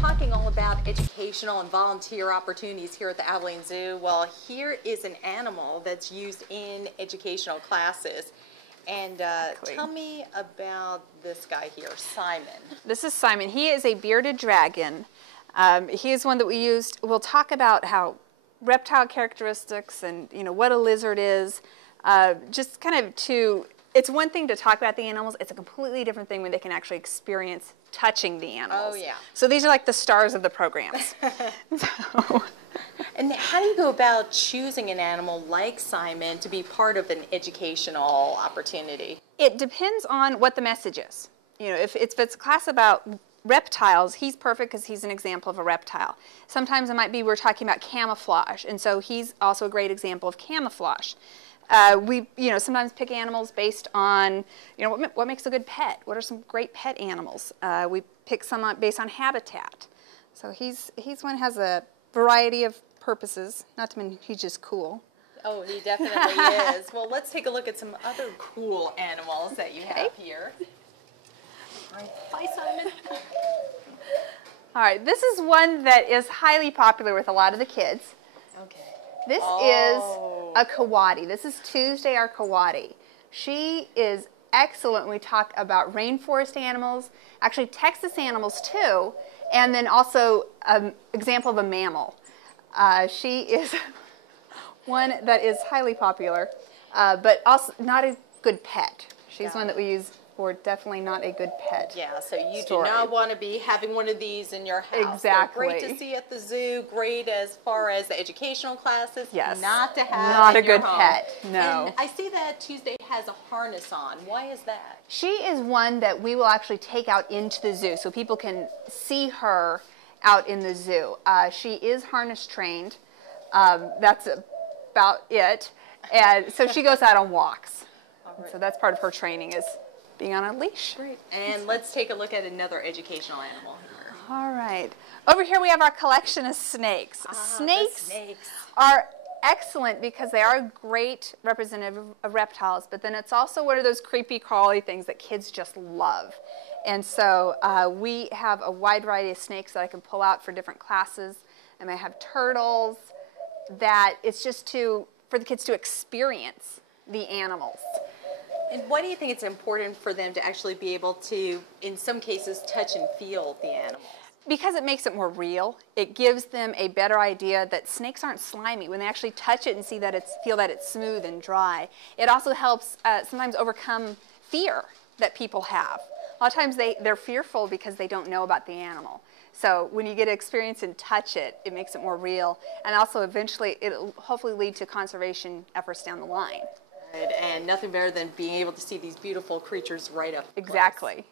talking all about educational and volunteer opportunities here at the Abilene Zoo. Well, here is an animal that's used in educational classes. And tell me about this guy here, Simon. This is Simon. He is a bearded dragon. He is one that we used. We'll talk about how reptile characteristics and what a lizard is. Just kind of it's one thing to talk about the animals. It's a completely different thing when they can actually experience touching the animals. Oh, yeah. So these are like the stars of the programs. And how do you go about choosing an animal like Simon to be part of an educational opportunity? It depends on what the message is. If it's a class about reptiles, he's perfect because he's an example of a reptile. Sometimes it might be we're talking about camouflage, and so he's also a great example of camouflage. We sometimes pick animals based on what makes a good pet. What are some great pet animals? We pick some based on habitat. So he's one that has a variety of purposes. Not to mention he's just cool. Oh, he definitely is. Well, let's take a look at some other cool animals that you have here. All right. Bye, Simon. All right, this is one that is highly popular with a lot of the kids. Okay. This is a coati. This is Tuesday, our coati. She is excellent when we talk about rainforest animals, actually Texas animals too, and then also an example of a mammal. She is one that is highly popular, but also not a good pet. She's one that we use for definitely not a good pet. Yeah, so you do not want to be having one of these in your house. Exactly. They're great to see at the zoo, great as far as the educational classes. Yes. Not to have not in a your good home. pet, no. And I see that Tuesday has a harness on. Why is that? She is one that we will actually take out into the zoo so people can see her out in the zoo. She is harness trained. That's about it. And so she goes out on walks. So that's part of her training is being on a leash. Great. And let's take a look at another educational animal here. All right. Over here we have our collection of snakes. Snakes are excellent because they are a great representative of reptiles, but then it's also one of those creepy, crawly things that kids just love. And so we have a wide variety of snakes that I can pull out for different classes. And I have turtles that it's just for the kids to experience the animals. And why do you think it's important for them to actually be able to, in some cases, touch and feel the animals? Because it makes it more real. It gives them a better idea that snakes aren't slimy. When they actually touch it and feel that it's smooth and dry, it also helps sometimes overcome fear that people have. A lot of times they're fearful because they don't know about the animal. So when you get to experience and touch it, it makes it more real. And also eventually it'll hopefully lead to conservation efforts down the line. And nothing better than being able to see these beautiful creatures right up close. Exactly.